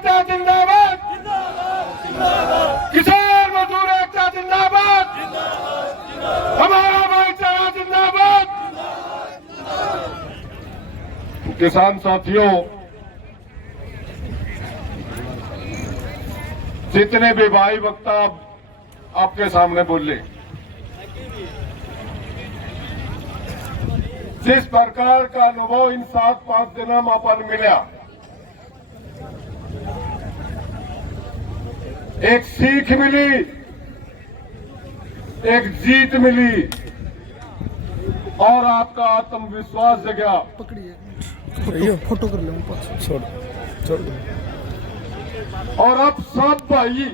एकता जिंदाबाद, किसान मजदूर एकता जिंदाबाद, हमारा भाईचारा जिंदाबाद। किसान साथियों, जितने भी भाई वक्ता आपके सामने बोले, जिस प्रकार का अनुभव इन 7-5 दिनों में अपन मिला, एक सीख मिली, एक जीत मिली और आपका आत्मविश्वास जगा। पकड़िए, फोटो कर ले, छोड़ छोड़। और अब सब भाई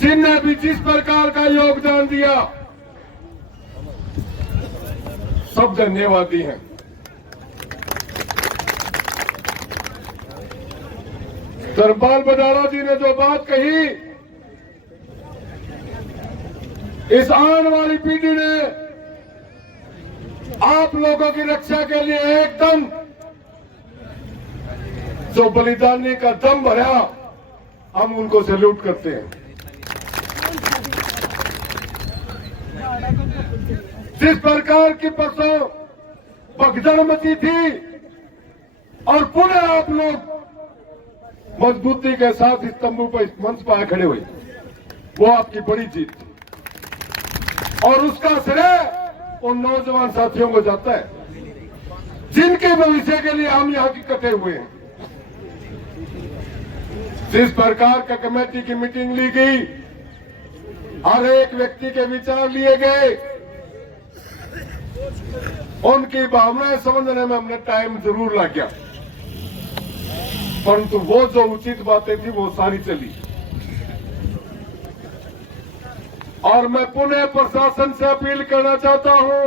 जिनने भी जिस प्रकार का योगदान दिया, सब धन्यवादी हैं। धर्मपाल बडाड़ा जी ने जो बात कही, इस आने वाली पीढ़ी ने आप लोगों की रक्षा के लिए एकदम जो बलिदानी का दम भरा, हम उनको सैल्यूट करते हैं। जिस प्रकार की परसों भगदड़ मची थी और पुनः आप लोग मजबूती के साथ इस तंबू पर, इस मंच पर खड़े हुए, वो आपकी बड़ी जीत थी। और उसका श्रेय उन नौजवान साथियों को जाता है जिनके भविष्य के लिए हम यहां इकट्ठे हुए हैं। जिस प्रकार का कमेटी की मीटिंग ली गई, हर एक व्यक्ति के विचार लिए गए, उनकी भावनाएं समझने में हमने टाइम जरूर लग गया, परंतु वो जो उचित बातें थी वो सारी चली। और मैं पुनः प्रशासन से अपील करना चाहता हूं,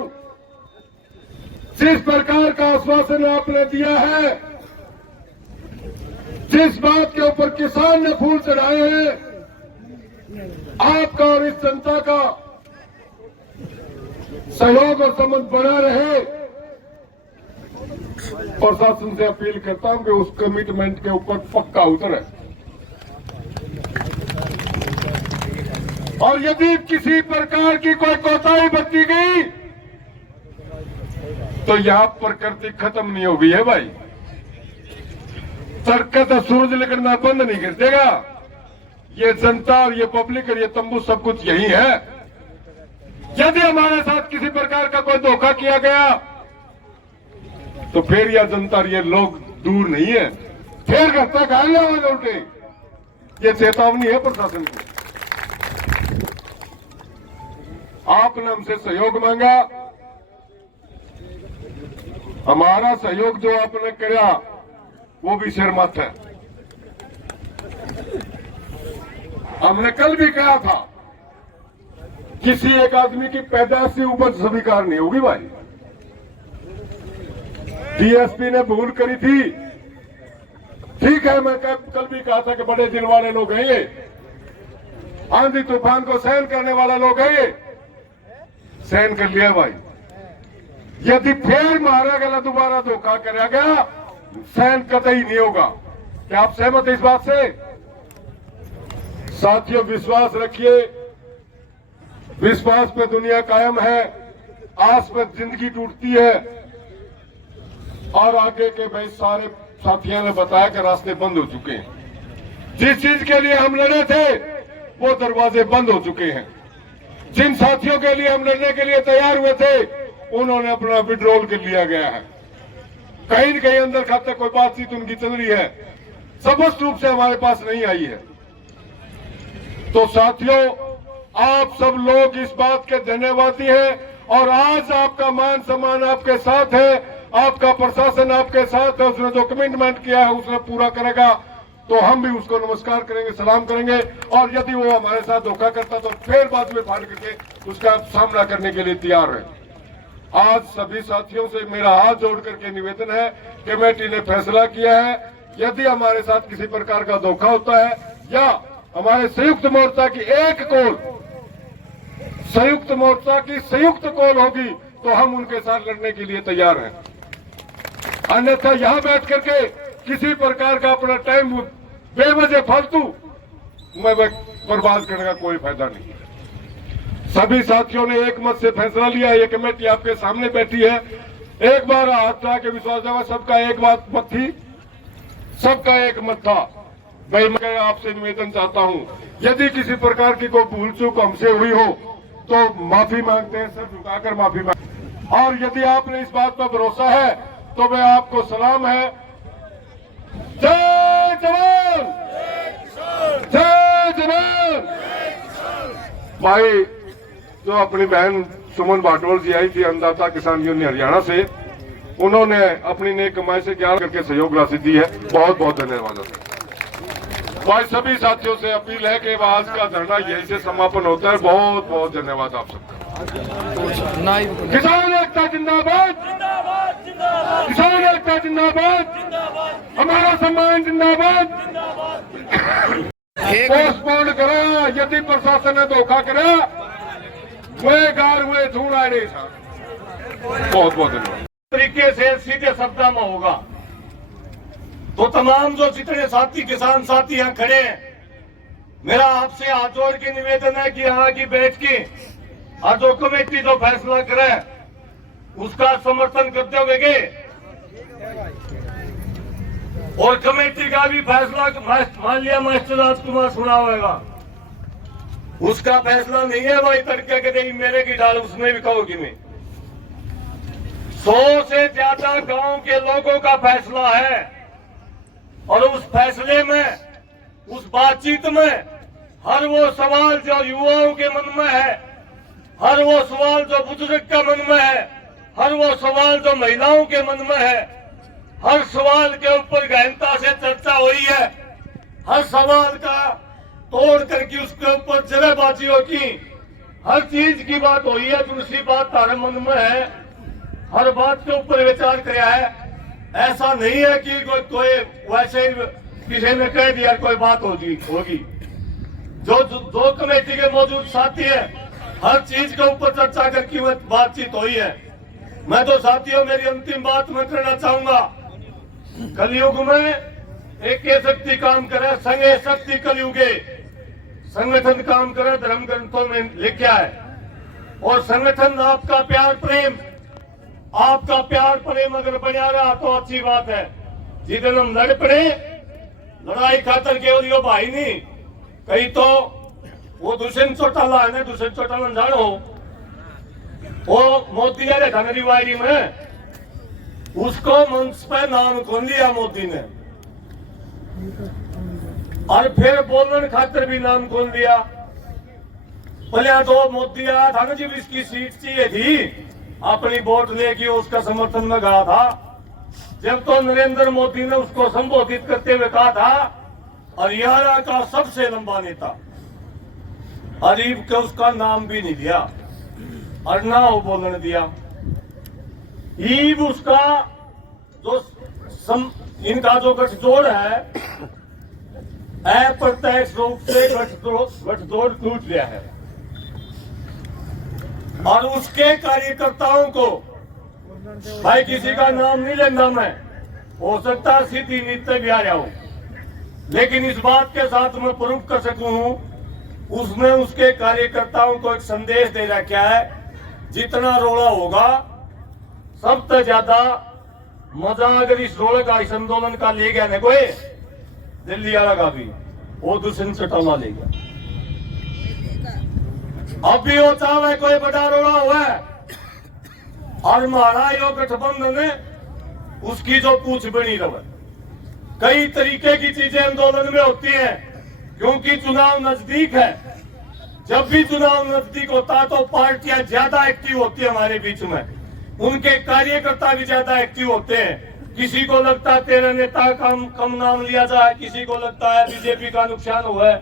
जिस प्रकार का आश्वासन आपने दिया है, जिस बात के ऊपर किसान ने फूल चढ़ाए हैं, आपका और इस जनता का सहयोग और संबंध बना रहे। प्रशासन से अपील करता हूं कि उस कमिटमेंट के ऊपर पक्का उतरे। और यदि किसी प्रकार की कोई कोताही बरती गई तो यहां प्रकृति खत्म नहीं होगी है भाई। सरकत सूरज निकलना बंद नहीं कर देगा। ये जनता और ये पब्लिक और ये तंबू सब कुछ यही है। यदि हमारे साथ किसी प्रकार का कोई धोखा किया गया तो फिर यह जनता और ये लोग दूर नहीं है, फिर घर तक आएंगे आवाज उठे। ये चेतावनी है प्रशासन को। आपने हमसे सहयोग मांगा, हमारा सहयोग जो आपने किया वो भी शर्मत है। हमने कल भी कहा था, किसी एक आदमी की पैदाइशी उपज स्वीकार नहीं होगी भाई। डीएसपी ने भूल करी थी, ठीक है। मैं कल भी कहा था कि बड़े दिल वाले लोग हैं ये, आंधी तूफान को सहन करने वाला लोग हैं ये, सहन कर लिया भाई। यदि फिर मारा गया दोबारा धोखा कराया गया, सहन कतई नहीं होगा। क्या आप सहमत हैं इस बात से? साथियों, विश्वास रखिए, विश्वास पे दुनिया कायम है, आस पे जिंदगी टूटती है। और आगे के भाई सारे साथियों ने बताया कि रास्ते बंद हो चुके हैं। जिस चीज के लिए हम लड़े थे वो दरवाजे बंद हो चुके हैं। जिन साथियों के लिए हम लड़ने के लिए तैयार हुए थे उन्होंने अपना विड्रॉल कर लिया गया है। कहीं न कहीं अंदर खाते कोई बातचीत उनकी चल रही है, स्पष्ट रूप से हमारे पास नहीं आई है। तो साथियों, आप सब लोग इस बात के धन्यवादी हैं और आज आपका मान सम्मान आपके साथ है, आपका प्रशासन आपके साथ है। उसने जो कमिटमेंट किया है उसने पूरा करेगा, तो हम भी उसको नमस्कार करेंगे, सलाम करेंगे। और यदि वो हमारे साथ धोखा करता तो फिर बाद में फाड़ करके उसका सामना करने के लिए तैयार है। आज सभी साथियों से मेरा हाथ जोड़ करके निवेदन है, कमेटी ने फैसला किया है, यदि हमारे साथ किसी प्रकार का धोखा होता है या हमारे संयुक्त मोर्चा की एक कॉल, संयुक्त मोर्चा की संयुक्त कॉल होगी तो हम उनके साथ लड़ने के लिए तैयार हैं। अन्यथा यहां बैठ करके किसी प्रकार का अपना टाइम बेवजह फालतू में बर्बाद करने का कोई फायदा नहीं है। सभी साथियों ने एक मत से फैसला लिया। ये कमेटी आपके सामने बैठी है। एक बार हाथ उठा के विश्वास जमा, सबका एक बात मत थी, सबका एक मत था। भाई मैं आपसे निवेदन चाहता हूं, यदि किसी प्रकार की कोई भूल चूक हमसे हुई हो तो माफी मांगते हैं, सर झुकाकर माफी मांगते। और यदि आपने इस बात पर भरोसा है तो मैं आपको सलाम है। जय जवान, जय जवान। भाई जो अपनी बहन सुमन बाटोल जी आई थी अन्नदाता किसान यूनियन हरियाणा से, उन्होंने अपनी नेक कमाई से 11 करके सहयोग राशि दी है। बहुत बहुत धन्यवाद। भाई सभी साथियों से अपील है कि आज का धरना यहीं से समापन होता है। बहुत बहुत धन्यवाद आप सबका। किसान एकता जिंदाबाद, किसान एकता जिंदाबाद, हमारा सम्मान जिंदाबाद। पोस्टपोन करा, यदि प्रशासन ने धोखा करा हुए गार हुए धूड़ा नहीं था। बहुत बहुत धन्यवाद। तरीके से सीधे शब्द में होगा तो तमाम जो जितने साथी किसान साथी यहाँ खड़े हैं, मेरा आपसे हाथ जोड़ के निवेदन है कि यहाँ की बैठ के और जो कमेटी जो फैसला करे उसका समर्थन करते हुए और कमेटी का भी फैसला मान लिया मास्टर राजकुमार सुना होगा, उसका फैसला नहीं है भाई तड़के के दे मेरे की डाल उसमें भी कहोगी मैं 100 से ज्यादा गांव के लोगों का फैसला है। और उस फैसले में, उस बातचीत में हर वो सवाल जो युवाओं के मन में है, हर वो सवाल जो बुजुर्ग का मन में है, हर वो सवाल जो महिलाओं के मन में है, हर सवाल के ऊपर गहनता से चर्चा हुई है। हर सवाल का तोड़ करके उसके ऊपर जराबाजी होगी, हर चीज की बात हुई है। दूसरी बात तारे मन में है, हर बात के ऊपर विचार किया है। ऐसा नहीं है कि कोई वैसे ही किसी ने कह दिया कोई बात होगी। जो दो कमेटी के मौजूद साथी है, हर चीज के ऊपर चर्चा करके बातचीत हुई है। मैं तो साथियों मेरी अंतिम बात मैं करना चाहूंगा, कलयुग में एक शक्ति काम करे, संगे शक्ति कलयुगे, संगठन काम करे, धर्म ग्रंथों में लिखा है। और संगठन आपका प्यार प्रेम, आपका प्यार प्रेम अगर बना रहा तो अच्छी बात है। जिधर हम लड़ पड़े, लड़ाई खातर केवल यो भाई नहीं, कहीं तो वो दुष्यंत चौटाला है ना, दुष्यंत चौटाला जानो वो मोदी ने देखा मेरी वायरी में, उसको मंच पे नाम खोल लिया मोदी ने और फिर बोलने खातर भी नाम खोल दिया। पहले तो मोदी आया था ना, जब इसकी सीट चाहिए थी अपनी वोट लेके उसका समर्थन में कहा था। जब तो नरेंद्र मोदी ने उसको संबोधित करते हुए कहा था हरियाणा का सबसे लंबा नेता, अरीब के उसका नाम भी नहीं दिया और ना वो बोलने दिया। ईब उसका जो इनका जो गठजोड़ है, अप्रत्यक्ष रूप से गठजोड़ टूट गया है। और उसके कार्यकर्ताओं को, भाई किसी का नाम नहीं लेना मैं, हो सकता सीधी नीति भी आ रहा हूं, लेकिन इस बात के साथ मैं प्रूफ कर सकूं हूं, उसने उसके कार्यकर्ताओं को एक संदेश दे रखा है, जितना रोड़ा होगा सबसे ज्यादा मजा अगर इस रोड़े का, इस आंदोलन का ले गया ना कोई दिल्ली वाला का भी, वो दुष्यंत चौटाला ले गया। अब भी वो चाहे कोई बड़ा रोड़ा हुआ है और हमारा यो गठबंधन उसकी जो पूछ बनी रहे। कई तरीके की चीजें आंदोलन में होती हैं, क्योंकि चुनाव नजदीक है। जब भी चुनाव नजदीक होता है तो पार्टियां ज्यादा एक्टिव होती है हमारे बीच में, उनके कार्यकर्ता भी ज्यादा एक्टिव होते हैं। किसी को लगता है तेरा नेता कम नाम लिया जाए, किसी को लगता है बीजेपी का नुकसान हुआ है,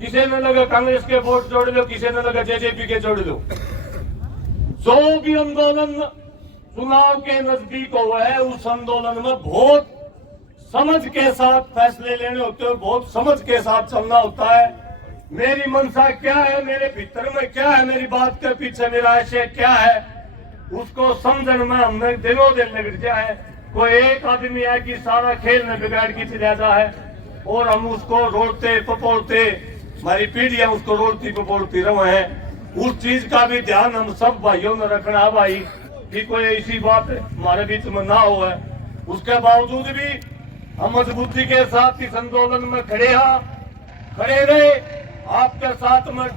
किसी ने लगा कांग्रेस के वोट जोड़ लो, किसी ने लगा जेजेपी के जोड़ लो। जो भी आंदोलन चुनाव के नजदीक हुआ है, उस आंदोलन में बहुत समझ के साथ फैसले लेने होते हैं, बहुत समझ के साथ चलना होता है। मेरी मंशा क्या है, मेरे भीतर में क्या है, मेरी बात के पीछे मेरा आशय क्या है, उसको समझने में हमने दिनों दिन लग गया है। कोई एक आदमी है कि सारा खेल में बिगाड़ की चला जाए, और हम उसको रोड़ते पपोड़ते, हमारी पीढ़ियां उसको रोड़ती पपोड़ती रहे हैं। उस चीज का भी ध्यान हम सब भाइयों ने रखना है भाई, कि कोई ऐसी बात हमारे बीच में ना हो। उसके बावजूद भी हम मजबूती के साथ इस आंदोलन में खड़े रहे। आपके साथ में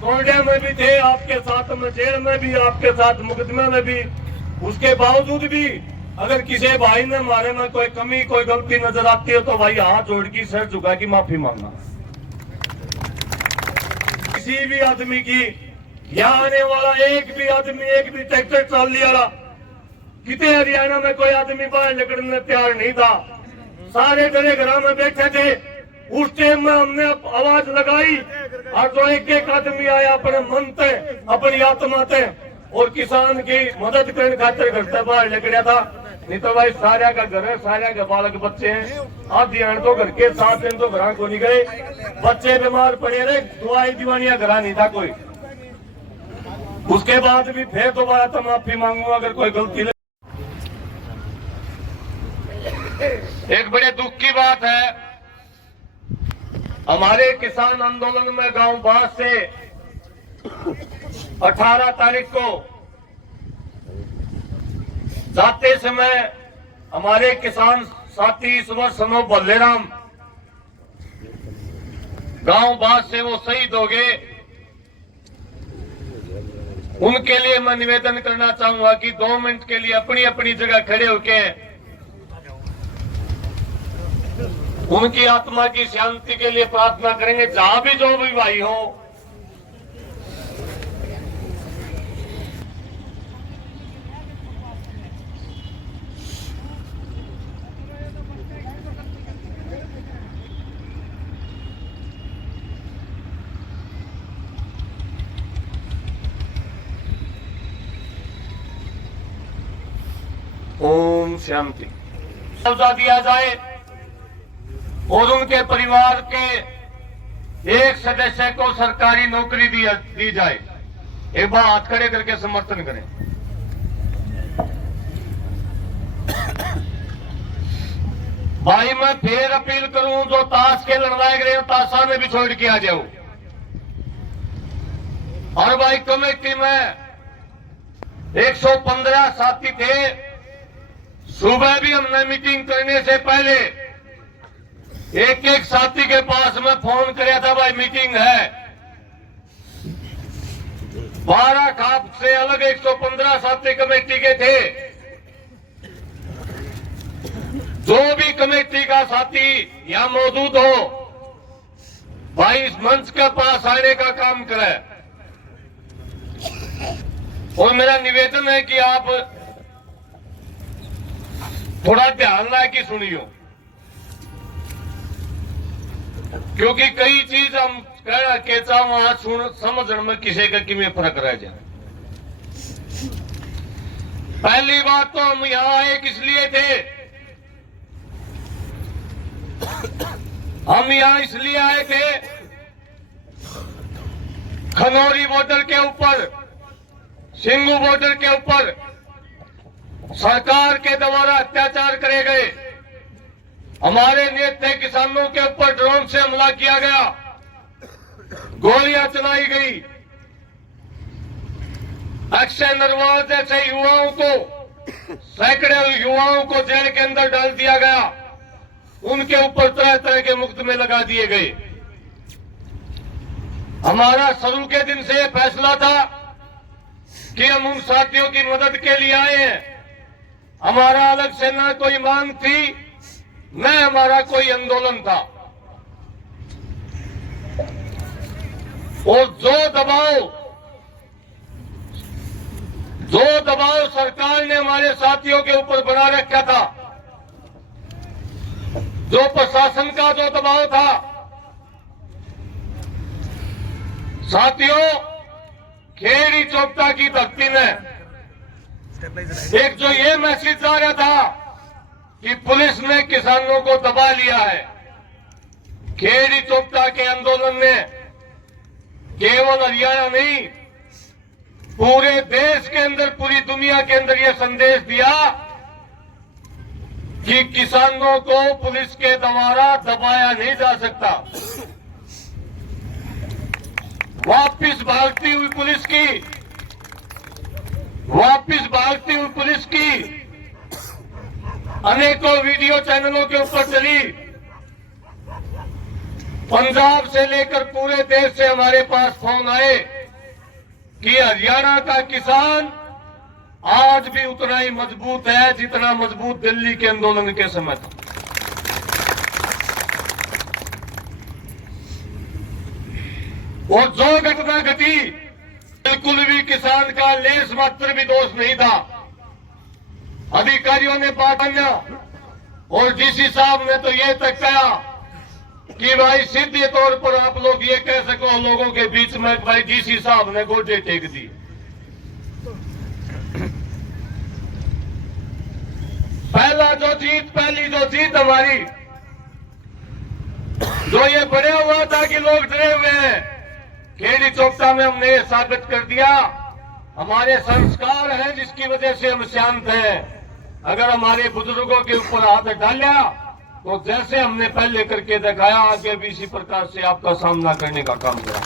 टोलडे में भी थे, आपके साथ में जेल में भी, आपके साथ मुकदमे में भी। उसके बावजूद भी अगर किसी भाई ने हमारे में कोई कमी कोई गलती नजर आती है तो भाई हाथ जोड़ की सर झुका की माफी मांगना। किसी भी आदमी की यहाँ आने वाला एक भी आदमी, एक भी ट्रैक्टर ट्रॉली वाला, कितने हरियाणा में कोई आदमी बाहर निकलने तैयार नहीं था। सारे डरे घरों में बैठे थे। उस टाइम में हमने आवाज लगाई और जो एक आदमी आया अपने मन से, अपनी आत्मा से, और किसान की मदद करने खातिर घर से बाहर निकला था। नहीं तो भाई सारे का घर है, सारे के बालक बच्चे हैं। आप ध्यान तो घर के 7 दिन तो घर को नहीं गए, बच्चे बीमार पड़े रहे, दवाई दीवानियां घर नहीं था कोई। उसके बाद भी फिर दोबारा तो माफी मांगूंगा अगर कोई गलती। एक बड़े दुख की बात है, हमारे किसान आंदोलन में गांव बास से 18 तारीख को जाते समय हमारे किसान साथी ईश्वर सनो बल्लेराम गांव बास से वो शहीद हो गए। उनके लिए मैं निवेदन करना चाहूंगा कि 2 मिनट के लिए अपनी अपनी जगह खड़े होकर उनकी आत्मा की शांति के लिए प्रार्थना करेंगे, जहां भी जो भी भाई हो। ओम शांति। मुआवजा दिया जाए और उनके परिवार के एक सदस्य को सरकारी नौकरी दी जाए। एक बार हाथ खड़े करके समर्थन करें। भाई मैं फिर अपील करूं, जो ताश के लड़वाए गए ताशा में भी छोड़ के आ जाओ। और भाई कमेटी में 115 साथी थे। सुबह भी हमने मीटिंग करने से पहले एक एक साथी के पास में फोन किया था, भाई मीटिंग है। 12 खाप से अलग 115 साथी कमेटी के थे। जो भी कमेटी का साथी यहां मौजूद हो, भाई इस मंच के पास आने का काम करे। और मेरा निवेदन है कि आप थोड़ा ध्यान ला के सुनियो, क्योंकि कई चीज हम कह के वहां सुन समझने में किसी का किमें फर्क रह जाए। पहली बात तो हम यहाँ आए किस लिए थे? हम यहाँ इसलिए आए थे, खनौरी बॉर्डर के ऊपर, सिंगू बॉर्डर के ऊपर सरकार के द्वारा अत्याचार करे गए। हमारे नेता किसानों के ऊपर ड्रोन से हमला किया गया, गोलियां चलाई गई। अक्षय नरवाल जैसे युवाओं को, सैकड़ों युवाओं को जेल के अंदर डाल दिया गया। उनके ऊपर तरह तरह के मुकदमे लगा दिए गए। हमारा शुरू के दिन से यह फैसला था कि हम उन साथियों की मदद के लिए आए हैं। हमारा अलग से न कोई मांग थी, न हमारा कोई आंदोलन था। और जो दबाव सरकार ने हमारे साथियों के ऊपर बना रखा था, जो प्रशासन का जो दबाव था, साथियों खेड़ी चौपटा की धरती में एक जो ये मैसेज आ रहा था कि पुलिस ने किसानों को दबा लिया है। खेड़ी चौपटा के आंदोलन ने केवल हरियाणा नहीं, पूरे देश के अंदर, पूरी दुनिया के अंदर यह संदेश दिया कि किसानों को पुलिस के द्वारा दबाया नहीं जा सकता। वापिस भागती हुई पुलिस की अनेकों वीडियो चैनलों के ऊपर चली। पंजाब से लेकर पूरे देश से हमारे पास फोन आए कि हरियाणा का किसान आज भी उतना ही मजबूत है जितना मजबूत दिल्ली के आंदोलन के समय था। और जो घटना घटी बिल्कुल भी किसान का लेस मात्र भी दोष नहीं था। अधिकारियों ने बात माना और डीसी साहब ने तो ये तक कहा कि भाई सीधे तौर पर आप लोग ये कह सको लोगों के बीच में भाई डीसी साहब ने गोडे टेक दी। पहली जो जीत हमारी, जो ये बढ़ा हुआ था कि लोग डरे हुए हैं, खेड़ी चौकटा में हमने ये साबित कर दिया हमारे संस्कार हैं जिसकी वजह से हम शांत हैं। अगर हमारे बुजुर्गों के ऊपर हाथ डाला तो जैसे हमने पहले करके दिखाया आगे भी इसी प्रकार से आपका सामना करने का काम करा।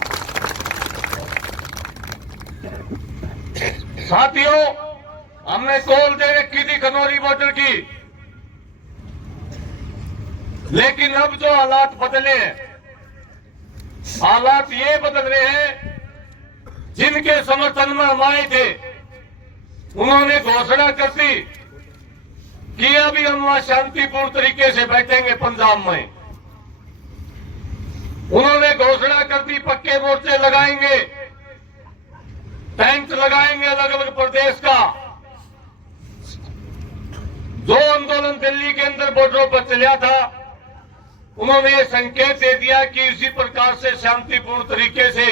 साथियों, हमने कॉल दे रखी थी खनौरी बॉर्डर की, लेकिन अब जो हालात बदले हैं, हालात ये बदल रहे हैं जिनके समर्थन में हम आए थे उन्होंने घोषणा कर दी कि अभी हम वहां शांतिपूर्ण तरीके से बैठेंगे। पंजाब में उन्होंने घोषणा कर दी पक्के मोर्चे लगाएंगे, टेंट लगाएंगे अलग अलग प्रदेश का। जो आंदोलन दिल्ली के अंदर बॉर्डरों पर चला था उन्होंने ये संकेत दे दिया कि इसी प्रकार से शांतिपूर्ण तरीके से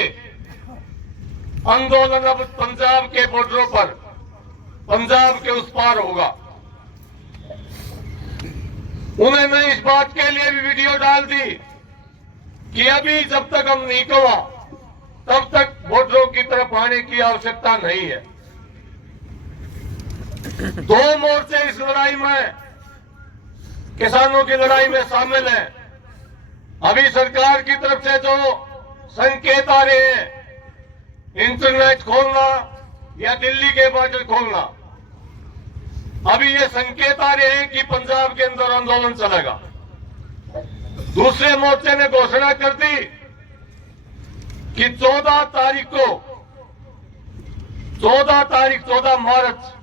आंदोलन अब पंजाब के बॉर्डरों पर, पंजाब के उस पार होगा। उन्होंने इस बात के लिए भी वीडियो डाल दी कि अभी जब तक हम नहीं कहा तब तक बॉर्डरों की तरफ आने की आवश्यकता नहीं है। दो मोर्चे इस लड़ाई में, किसानों की लड़ाई में शामिल हैं। अभी सरकार की तरफ से जो संकेत आ रहे हैं, इंटरनेट खोलना या दिल्ली के बॉर्डर खोलना, अभी ये संकेत आ रहे हैं कि पंजाब के अंदर आंदोलन चलेगा। दूसरे मोर्चे ने घोषणा कर दी कि 14 मार्च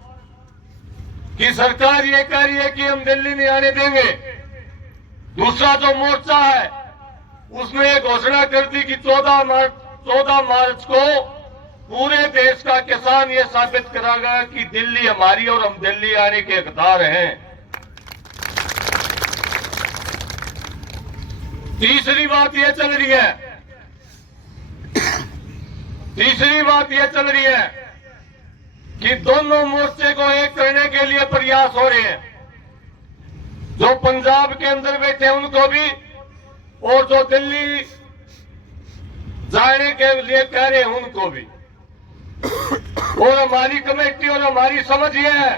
की सरकार ये कह रही है कि हम दिल्ली नहीं आने देंगे। दूसरा जो मोर्चा है उसने ये घोषणा कर दी कि 14 मार्च को पूरे देश का किसान ये साबित कराएगा कि दिल्ली हमारी और हम दिल्ली आने के हकदार हैं। तीसरी बात ये चल रही है कि दोनों मोर्चे को एक करने के लिए प्रयास हो रहे हैं। जो पंजाब के अंदर बैठे हैं उनको भी और जो दिल्ली जाने के लिए कह रहे हैं उनको भी। और हमारी कमेटी और हमारी समझ ये है,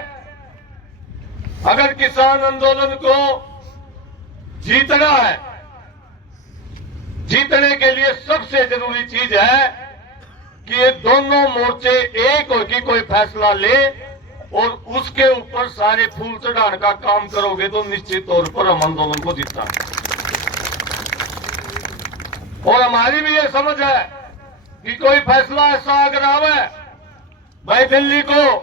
अगर किसान आंदोलन को जीतना है, जीतने के लिए सबसे जरूरी चीज है कि ये दोनों मोर्चे एक होकर कोई फैसला ले और उसके ऊपर सारे फूल चढ़ाने का काम करोगे तो निश्चित तौर पर हम आंदोलन को जीतना है। और हमारी भी ये समझ है कि कोई फैसला ऐसा अगर आवे, भाई दिल्ली को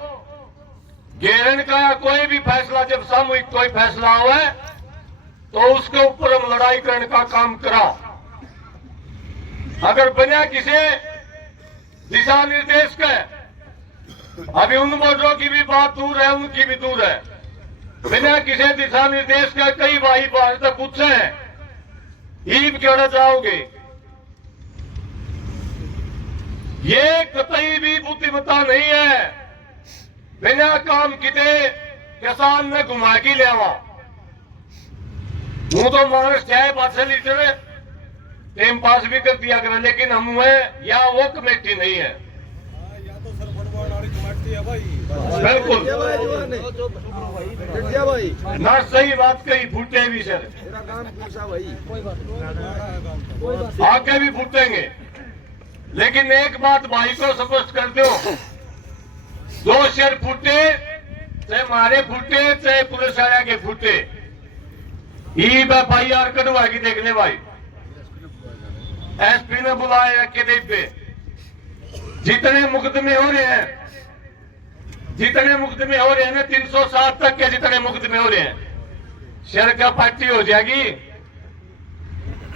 घेरने का या कोई भी फैसला, जब सामूहिक कोई फैसला आवे तो उसके ऊपर हम लड़ाई करने का काम करा। अगर बिना किसी दिशा निर्देश के, अभी उन बॉर्डरों की भी बात दूर है, उनकी भी दूर है, बिना किसी दिशा निर्देश के कई भाई बाहर तक पूछे हैं ईद क्यों जाओगे, ये कतई भी बुद्धिमत्ता नहीं है। बिना काम किते किसान ने घुमा की लिया वो तो मानस चाहे 5 लीटर टाइम पास भी कर दिया करें, लेकिन हम या वो कमेटी नहीं है। या तो सर फुटबॉल वाली कमेटी है भाई। बिल्कुल ना, सही बात कही, फूटे भी सर, आगे भी फूटेंगे। लेकिन एक बात भाई को स्पष्ट कर दो, 2 शेर फूटे, चाहे मारे फूटे, चाहे पुलिस आया के फूटे, FIR कटवाएगी। देख ले भाई, SP ने बुलाया के पे जितने मुकदमे हो रहे हैं, जितने मुकदमे हो रहे हैं ना, 307 तक के जितने मुकदमे हो रहे हैं, शर का पार्टी हो जाएगी,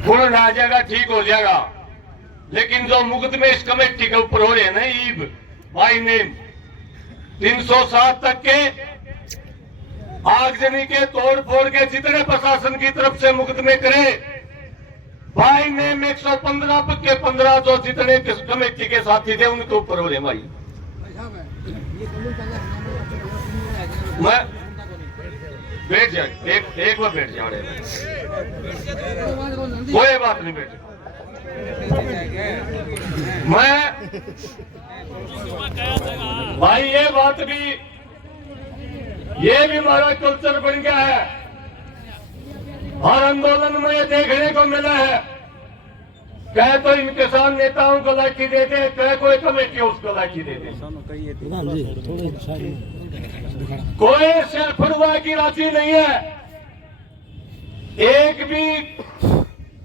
पूर्ण आ जाएगा, ठीक हो जाएगा। लेकिन जो मुकदमे इस कमेटी के ऊपर हो रहे हैं ना, ईब भाई ने 307 तक के आगजनी के, तोड़ फोड़ के जितने प्रशासन की तरफ से मुकदमे करे, भाई ने 115 के 15 जो जितने कमेटी के साथी थे उनके ऊपर हो रहे हैं। भाई मैं बैठ जाए, एक बार बैठ जाओ, कोई बात नहीं, बैठ। मैं भाई ये बात भी, ये भी हमारा कल्चर बन गया है। हर आंदोलन में ये देखने को मिला है, कहे तो इन किसान नेताओं को लाठी देते, कहे कोई कमेटी उसको लाठी देते, कोई सिरफुरवा की राशि नहीं है। एक भी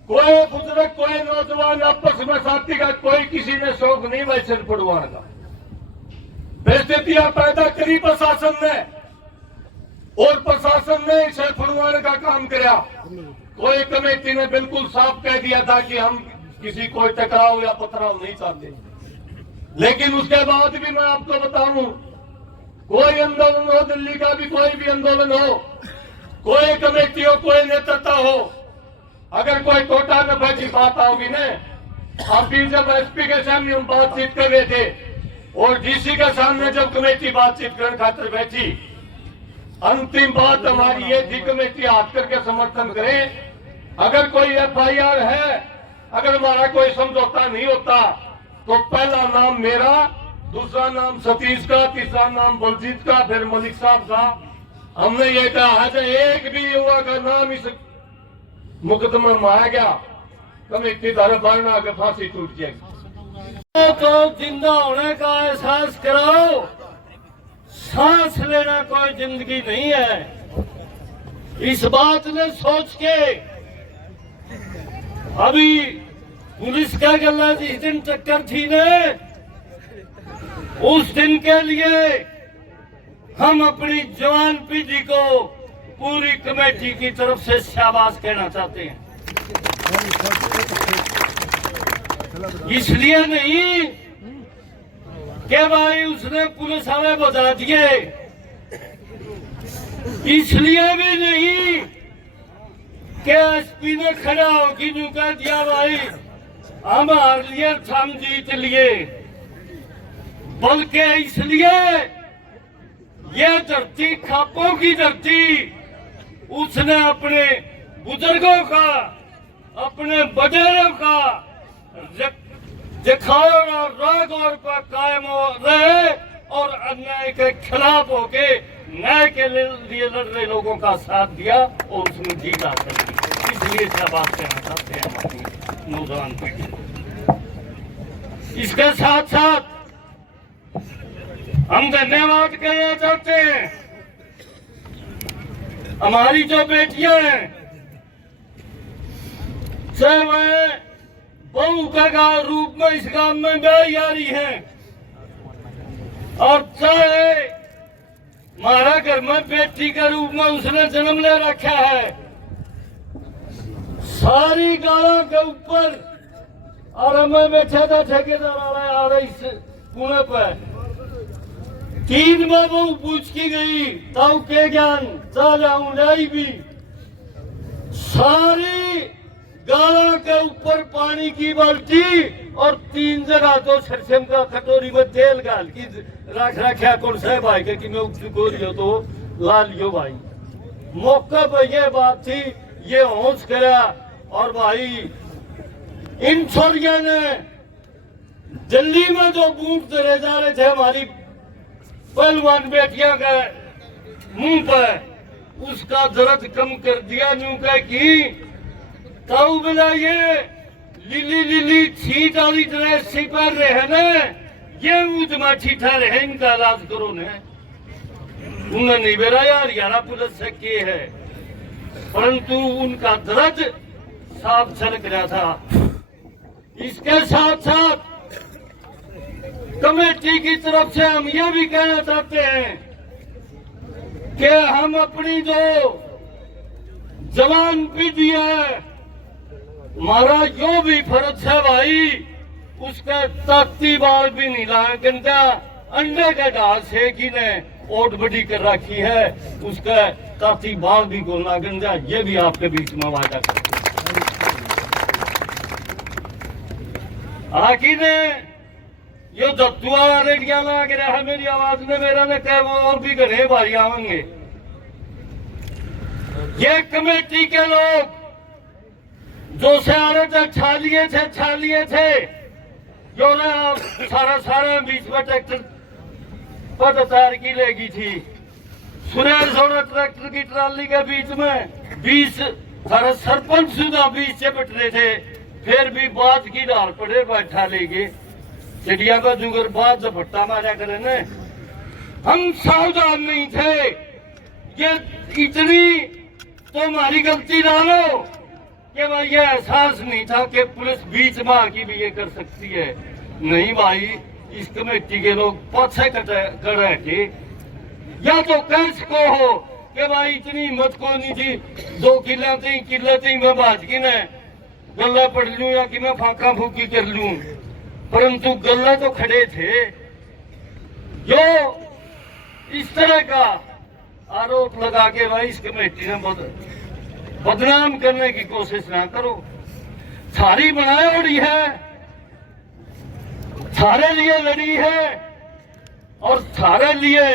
कोई बुजुर्ग, कोई नौजवान आपस में साथी का कोई किसी ने शौक नहीं भाई सिरफुरवान का। परिस्थितियां पैदा करी प्रशासन ने, और प्रशासन ने सिरफुरवान का काम किया। कोई कमेटी ने बिल्कुल साफ कह दिया था कि हम किसी कोई टकराव या पथराव नहीं चाहते। लेकिन उसके बाद भी मैं आपको बताऊं, कोई आंदोलन हो, दिल्ली का भी कोई भी आंदोलन हो, कोई कमेटी हो, कोई नेतृत्व हो, अगर कोई टोटा नफा की बात आओगी ना, अभी जब SP के सामने हम बातचीत कर रहे थे और DC के सामने जब कमेटी बातचीत करने खातिर बैठी, अंतिम बात हमारी ये थी, कमेटी हाथ करके समर्थन करे। अगर कोई FIR है, अगर हमारा कोई समझौता नहीं होता तो पहला नाम मेरा, दूसरा नाम सतीश का, तीसरा नाम बलजीत का, फिर मलिक साहब का। हमने ये कहा है, एक भी युवा का नाम इस मुकदमे में आ गया, कमेटी द्वारा मारना आगे फांसी टूट जाएगी। तो जिंदा होने का एहसास कराओ, सांस लेना कोई जिंदगी नहीं है। इस बात ने सोच के अभी पुलिस का गला जिस दिन टक्कर थी ने, उस दिन के लिए हम अपनी जवान पीढ़ी को पूरी कमेटी की तरफ से शाबाश कहना चाहते हैं। इसलिए नहीं कि भाई उसने पुलिस वाले बता दिए, इसलिए भी नहीं कि SP ने खड़ा होकर यूं कह दिया भाई हम हार लिए, हम जीत लिए, बल्कि इसलिए ये धरती खापों की धरती, उसने अपने बुजुर्गों का, अपने वडेरों का दिखाओ और राग और पर कायम रहे और अन्याय के खिलाफ होके न्याय के लिए लड़ रहे लोगों का साथ दिया और उसने जीत हासिल की। इसलिए शाबाश कहना चाहते हैं हम अपनी नौजवान पीढ़ी को। इसके साथ साथ हम धन्यवाद कहना चाहते हैं हमारी जो बेटियां हैं, चाहे वह बहू का रूप में इस गांव में ब्याही आ रही है, और चाहे हमारा घर में बेटी के रूप में उसने जन्म ले रखा है, सारी गांव के ऊपर। और हमें बैठा था ठेकेदार आ रहा इस पुणे पर 3 में वो पूछ की गई, ताऊ के ज्ञान चालाऊ लाई भी, सारी गाला के ऊपर पानी की बाल्टी और 3 जगह तो सरसम का कटोरी में तेल गाल की रख रखा कौन सा भाई के कि मैं गोरियो तो ला लियो भाई। मौके पर यह बात थी, ये होश करा। और भाई इन छोरिया ने दिल्ली में जो बूट चले जा रहे थे हमारी पहलवान बेटियां के मुंह पर उसका दर्द कम कर दिया। यूं कह की ताऊ बिना ये लिली लिली छीट वाली ड्रेस सी पर रहे न, ये उजमा ठीठा रहे, इनका इलाज करो ने। उन्हें नहीं बेरा यार हरियाणा पुलिस से के है, परंतु उनका दर्द साफ झलक रहा था। इसके साथ साथ कमेटी की तरफ से हम ये भी कहना चाहते हैं कि हम अपनी जो जवान पीढ़ी है, हमारा जो भी फर्ज है भाई, उसका ताकती बाल भी नहीं लाएगा। अंडे का डाल से कि ने ओट बड़ी कर रखी है, उसका ताकती बाल भी गोलना गंजा, ये भी आपके बीच में वादा कर। आखिर ने यो दत्तुआ रेडिया लग रहा है मेरी आवाज ने, मेरा ने कह वो और भी घने भारी आवेंगे। ये कमेटी के लोग जो से आ रहे थे छालिए थे जो ना सारा बीच में ट्रैक्टर पदतार की लेगी थी। सुरेश और ट्रैक्टर की ट्राली के बीच में 20 सारा सरपंच सुधा बीच से बट रहे थे, फिर भी बात की डाल पड़े बैठा लेगे। चिड़िया का जुगर बात झपट्टा मारा करे न, हम सावधान नहीं थे। ये इतनी तो हमारी गलती ना लो कि भाई ये एहसास नहीं था कि पुलिस बीच में आके भी ये कर सकती है। नहीं भाई, इस कमेटी के लोग पछे करे के या तो कर्ज को हो कि भाई इतनी हिम्मत को नहीं थी, 2 किले थी मैं बाज की न गला पढ़ लूं या कि मैं फाका फूकी कर लूं, परंतु गल्ला तो खड़े थे। जो इस तरह का आरोप लगा के भाई इस कमेटी ने बदनाम करने की कोशिश ना करो। सारी बनाए उड़ी है, सारे लिए लड़ी है और सारे लिए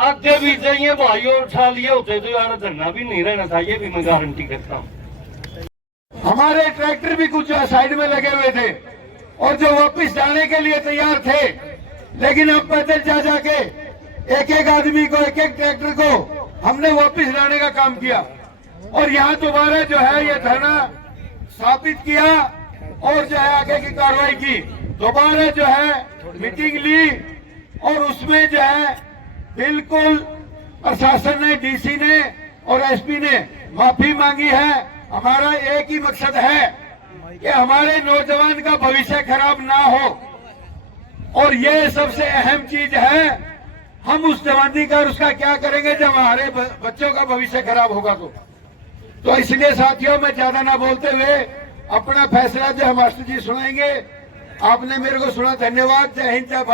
आगे भी चाहिए भाई। और उठा लिए होते तो यार धरना भी नहीं रहना था, ये भी मैं गारंटी करता हूँ। हमारे ट्रैक्टर भी कुछ साइड में लगे हुए थे और जो वापस जाने के लिए तैयार थे, लेकिन हम पैदल जा जाके एक आदमी को, एक ट्रैक्टर को हमने वापस लाने का काम किया और यहाँ दोबारा जो है ये धरना स्थापित किया और जो है आगे की कार्रवाई की। दोबारा जो है मीटिंग ली और उसमें जो है बिल्कुल प्रशासन ने, डीसी ने और एसपी ने माफी मांगी है। हमारा एक ही मकसद है कि हमारे नौजवान का भविष्य खराब ना हो और ये सबसे अहम चीज है। हम उस जवानी का उसका क्या करेंगे जब हमारे बच्चों का भविष्य खराब होगा तो इसलिए साथियों, मैं ज्यादा ना बोलते हुए अपना फैसला जो मास्टर जी सुनाएंगे। आपने मेरे को सुना, धन्यवाद। जय हिंद, जय भारत।